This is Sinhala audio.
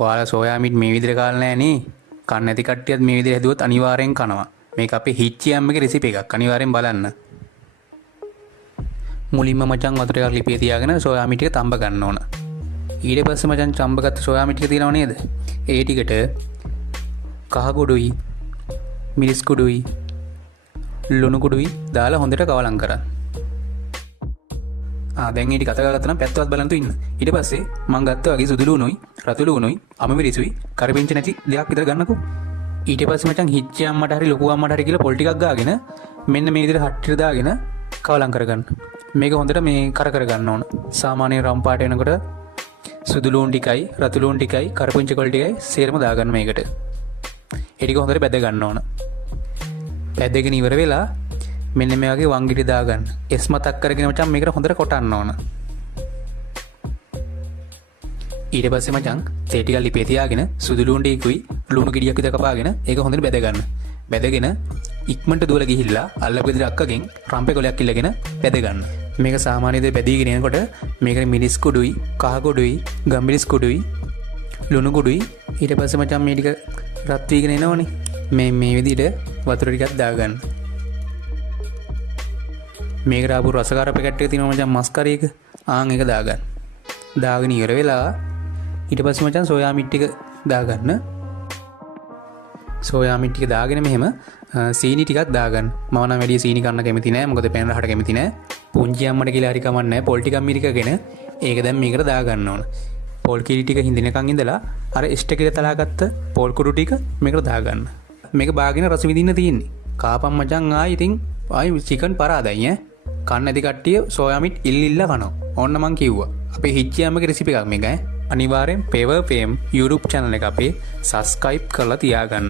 ඔයාලා සෝයා මීට් මේ විදිහට කාලා නැහැ නේ. කන්න නැති කට්ටියත් මේ විදිහට හැදුවොත් අනිවාර්යෙන් කනවා. මේක අපේ හිච්චියම්මගේ රෙසිපි එකක්. අනිවාර්යෙන් බලන්න. මුලින්ම මචං වතුර එකක් ලිපේ තියාගෙන සෝයා මීට් එක තඹ ගන්න ඕන. ඊට පස්සේ මචං තඹගත්ත සෝයා මීට් එක තියෙනව නේද? ඒ ටිකට කහ කුඩුයි, මිරිස් කුඩුයි, ලුණු කුඩුයි දාලා හොඳට කවලම් කරන්න. දැන් ඊට කතා කරලා නම් පැත්තවත් බලන් තු ඉන්න. ඊට පස්සේ මම ගත්තා වගේ සුදු ලුණුයි, රතු ලුණුයි, අමමිරිසුයි, කරපිංච නැති දෙයක් විතර ගන්නකෝ. ඊට පස්සේ මචං හිච්චි අම්මට හරි ලොකු අම්මට හරි කියලා පොල් ටිකක් ගාගෙන මෙන්න මේ විදිහට හට්ටියට දාගෙන කවලම් කරගන්න. මේක හොඳට මේ කර ගන්න ඕන. සාමාන්‍ය රම් පාට වෙනකොට සුදු ලුණු ටිකයි, රතු ලුණු ටිකයි, කරපිංච කොළ ටිකයි සේරම දාගන්න මේකට. ඒ ටික හොඳට බැද ගන්න ඕන. බැදගෙන ඉවර වෙලා මෙන්න මේ වගේ වංගිටි දාගන්න. එස් මතක් කරගෙන මචං මේකට හොඳට කොටන්න ඕන. ඊට පස්සේ මචං තේ ටික ලිපේ තියාගෙන සුදු ලුණු ටිකුයි ලුණු ගෙඩියක් විතර කපාගෙන ඒක හොඳට බැද ගන්න. බැදගෙන ඉක්මනට දුවලා ගිහිල්ලා අල්ලපු ගෙදර අක්කගෙන් රම්පේ කොලයක් ඉල්ලගෙන බැද ගන්න. මේක සාමාන්‍ය දේ බැදීගෙන එනකොට මේකට මිරිස් කුඩුයි, කහ කුඩුයි, ගම්මිරිස් කුඩුයි, ලුණු කුඩුයි ඊට පස්සේ මචං මේ ටික රත් වීගෙන එනවනේ. මේ විදිහට වතුර ටිකක් දාගන්න. මේකට ආපු රසකාර පැකට් එක තියෙනවා මචං මස්කරි එක. ඒක දාගන්න. දාගෙන ඉවර වෙලා ඊට පස්සේ මචං සෝයා මීට් ටික දාගන්න. සෝයා මීට් ටික දාගෙන මෙහෙම සීනි ටිකක් දාගන්න. මම නම් වැඩි සීනි කන්න කැමති නෑ. මොකද පේන රහට කැමති නෑ. පුංචි අම්මට කියලා හරි කමක් නෑ. පොල් ටිකක් මිරිකගෙන ඒක දැන් මේකට දාගන්න ඕන. පොල් කිරි ටික හින්දිනකන් ඉඳලා අර එස්ට් එකේ තලාගත්ත පොල් කුඩු ටික මේකට දාගන්න. මේක බාගෙන රස විඳින්න තියෙන්නේ. කාපම් මචං ඉතින් චිකන් පරාදයි ඈ. කන්න නැති කට්ටිය සෝයා මීට් ඉල්ලිල්ලා කනවා. ඕන්න මං කිව්වා. අපේ හිච්චි අම්මගේ රෙසිපි එකක් මේක ඈ. අනිවාර්යෙන් පෙවර් ෆේම් YouTube channel එක අපේ subscribe කරලා තියාගන්න.